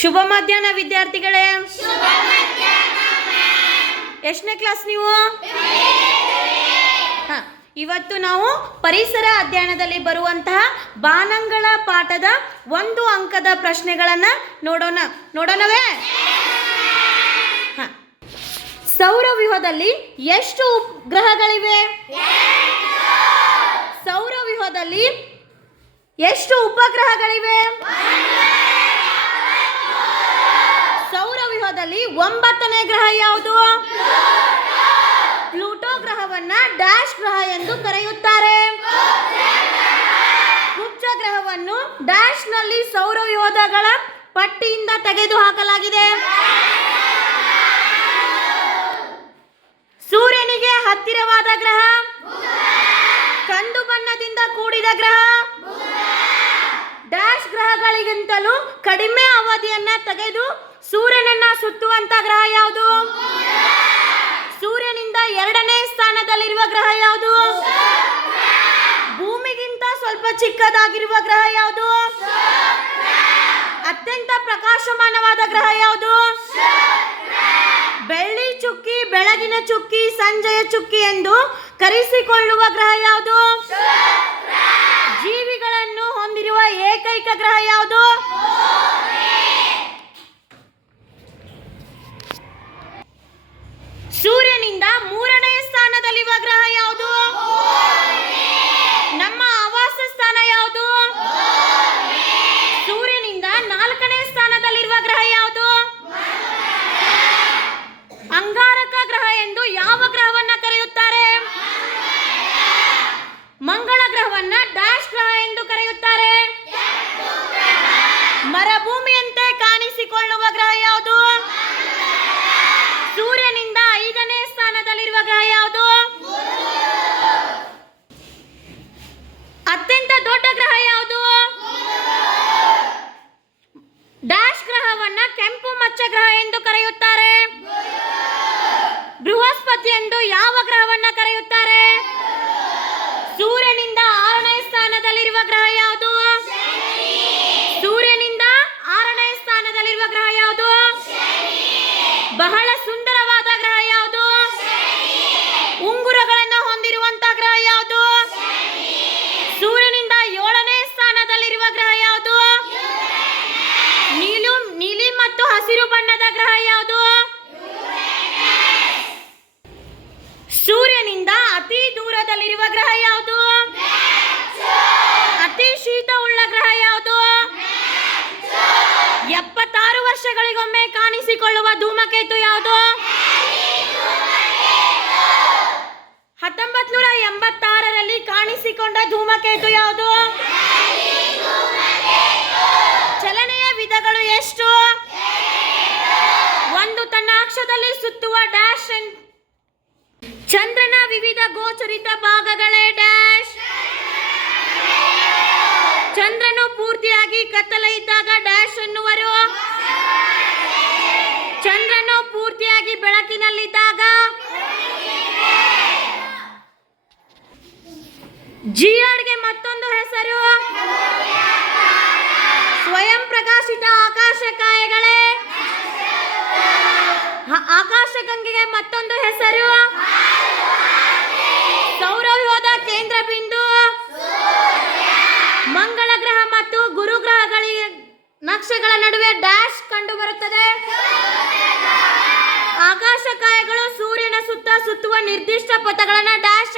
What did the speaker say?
ಶುಭ ಮಧ್ಯಾಹ್ನ ವಿದ್ಯಾರ್ಥಿಗಳೇ. ಎಷ್ಟನೇ ಕ್ಲಾಸ್ ನೀವು? ಇವತ್ತು ನಾವು ಪರಿಸರ ಅಧ್ಯಯನದಲ್ಲಿ ಬರುವಂತಹ ಬಾನಂಗಳ ಪಾಠದ 1 ಅಂಕದ ಪ್ರಶ್ನೆಗಳನ್ನು ನೋಡೋಣವೇ? ಸೌರವ್ಯೂಹದಲ್ಲಿ ಎಷ್ಟು ಗ್ರಹಗಳಿವೆ? ಸೌರವ್ಯೂಹದಲ್ಲಿ ಎಷ್ಟು ಉಪಗ್ರಹಗಳಿವೆ? ಸೌರವ್ಯೂಹದಲ್ಲಿ 9ನೇ ಗ್ರಹ ಯಾವುದು? ಪ್ಲೂಟೋ ಗ್ರಹವನ್ನ ಡ್ಯಾಶ್ ಗ್ರಹ ಎಂದು ಕರೆಯುತ್ತಾರೆ. ಕುಬ್ಜ ಗ್ರಹವನ್ನು ಡ್ಯಾಶ್ ನಲ್ಲಿ ಸೌರವ್ಯೂಹಗಳ ಪಟ್ಟಿಯಿಂದ ತೆಗೆದುಹಾಕಲಾಗಿದೆ. ಸೂರ್ಯನಿಗೆ ಹತ್ತಿರವಾದ ಗ್ರಹ? ಕಂದು ಬಣ್ಣದಿಂದ ಕೂಡಿದ ಗ್ರಹ? ಡ್ಯಾಶ್ ಗ್ರಹಗಳಿಗಿಂತಲೂ ಕಡಿಮೆ ಅವಧಿಯನ್ನ ತೆಗೆದು ಸೂರ್ಯನನ್ನ ಸುತ್ತುವಂತ ಗ್ರಹ ಯಾವುದು? ಸೂರ್ಯನಿಂದ 2ನೇ ಸ್ಥಾನದಲ್ಲಿರುವ ಗ್ರಹ ಯಾವುದು? ಭೂಮಿಗಿಂತ ಸ್ವಲ್ಪ ಚಿಕ್ಕದಾಗಿರುವ ಗ್ರಹ ಯಾವುದು? ಅತ್ಯಂತ ಪ್ರಕಾಶಮಾನವಾದ ಗ್ರಹ ಯಾವುದು? ಬೆಳ್ಳಿ ಚುಕ್ಕಿ, ಬೆಳಗಿನ ಚುಕ್ಕಿ, ಸಂಜೆಯ ಚುಕ್ಕಿ ಎಂದು ಕರೆಸಿಕೊಳ್ಳುವ ಗ್ರಹ ಯಾವುದು? ಜೀವಿಗಳನ್ನು ಹೊಂದಿರುವ ಏಕೈಕ ಗ್ರಹ ಯಾವುದು? ಸೂರ್ಯನಿಂದ 3ನೇ ಸ್ಥಾನದಲ್ಲಿರುವ ಗ್ರಹ ಯಾವುದು? ನಮ್ಮ ಆವಾಸ ಸ್ಥಾನ ಯಾವುದು? ಸೂರ್ಯನಿಂದ 4ನೇ ಸ್ಥಾನದಲ್ಲಿರುವ ಗ್ರಹ ಯಾವುದು? ಅಂಗಾರಕ ಗ್ರಹ ಎಂದು ಯಾವ ಗ್ರಹವನ್ನ ಕರೆಯುತ್ತಾರೆ? ಮಂಗಳ ಗ್ರಹವನ್ನ ಡ್ಯಾಶ್ ಗ್ರಹ ಎಂದು ಕರೆಯುತ್ತಾರೆ. ಮರುಭೂಮಿಯಂತೆ ಕಾಣಿಸಿಕೊಳ್ಳುವ ಗ್ರಹ ಯಾವುದು? ಸೂರ್ಯನಿಂದ 5ನೇ ಸ್ಥಾನದಲ್ಲಿರುವ ಗ್ರಹ ಯಾವುದು? ಅತ್ಯಂತ ದೊಡ್ಡ ಗ್ರಹ ಯಾವುದು? ಡ್ಯಾಶ್ ಗ್ರಹವನ್ನ ಕೆಂಪು ಮಚ್ಚ ಗ್ರಹ ಎಂದು ಕರೆಯುತ್ತಾರೆ. ಬೃಹಸ್ಪತಿ ಎಂದು ಯಾವ ಗ್ರಹವನ್ನ ಕರೆಯುತ್ತಾರೆ? ಸೂರ್ಯನಿಂದ 6ನೇ ಸ್ಥಾನದಲ್ಲಿರುವ ಗ್ರಹ ಯಾವುದು? ಸೂರ್ಯನಿಂದ 6ನೇ ಸ್ಥಾನದಲ್ಲಿರುವ ಗ್ರಹ ಯಾವುದು? ಬಹಳ ಸುಂದರವಾದ ಗ್ರಹ ಯಾವುದು? ಉಂಗುರಗಳನ್ನು ಹೊಂದಿರುವಂತಹ ಗ್ರಹ ಯಾವುದು? ಸೂರ್ಯನಿಂದ 7ನೇ ಸ್ಥಾನದಲ್ಲಿರುವ ಗ್ರಹ ಯಾವುದು? ನೀಲಿ ಮತ್ತು ಹಸಿರು ಬಣ್ಣದ ಗ್ರಹ ಯಾವುದು? ಸೂರ್ಯನಿಂದ ಅತಿ ದೂರದಲ್ಲಿರುವ ಗ್ರಹ ಯಾವುದು? ಅತಿ ಶೀತ ಉಳ್ಳ ಗ್ರಹ ಯಾವುದು? 76 ವರ್ಷಗಳಿಗೊಮ್ಮೆ ಕಾಣಿಸಿಕೊಳ್ಳುವ ಧೂಮಕೇತು ಯಾವುದು? 1986ರಲ್ಲಿ ಕಾಣಿಸಿಕೊಂಡ ಧೂಮಕೇತು ಯಾವುದು? ಚಲನೆಯ ವಿಧಗಳು ಎಷ್ಟು? ಒಂದು ತನ್ನ ಅಕ್ಷದಲ್ಲಿ ಸುತ್ತುವ ಡ್ಯಾಶ್. ಚಂದ್ರನ ವಿವಿಧ ಗೋಚರಿತ ಭಾಗಗಳೇ ಡ್ಯಾಶ್. ಚಂದ್ರನು ಪೂರ್ತಿಯಾಗಿ ಕತ್ತಲೆ ಇದ್ದಾಗ ಡ್ಯಾಶ್ ಎನ್ನುವರು. ಚಂದ್ರನು ಪೂರ್ತಿಯಾಗಿ ಬೆಳಕಿನಲ್ಲಿದ್ದಾಗ. ಜಿಯಾಡ್ಗೆ ಮತ್ತೊಂದು ಹೆಸರು? ಸ್ವಯಂ ಪ್ರಕಾಶಿತ ಆಕಾಶಕಾಯಗಳೇ. ಆಕಾಶಗಂಗೆಗೆ ಮತ್ತೊಂದು ಹೆಸರು? ಸೌರವ್ಯೂಹದ ಕೇಂದ್ರ ಬಿಂದು. ಮಂಗಳ ಗ್ರಹ ಮತ್ತು ಗುರು ಗ್ರಹಗಳಿಗೆ ನಕ್ಷೆಗಳ ನಡುವೆ ಡ್ಯಾಶ್ ಕಂಡು ಬರುತ್ತದೆ. ಆಕಾಶಕಾಯಗಳು ಸೂರ್ಯನ ಸುತ್ತ ಸುತ್ತುವ ನಿರ್ದಿಷ್ಟ ಪಥಗಳನ್ನು ಡ್ಯಾಶ್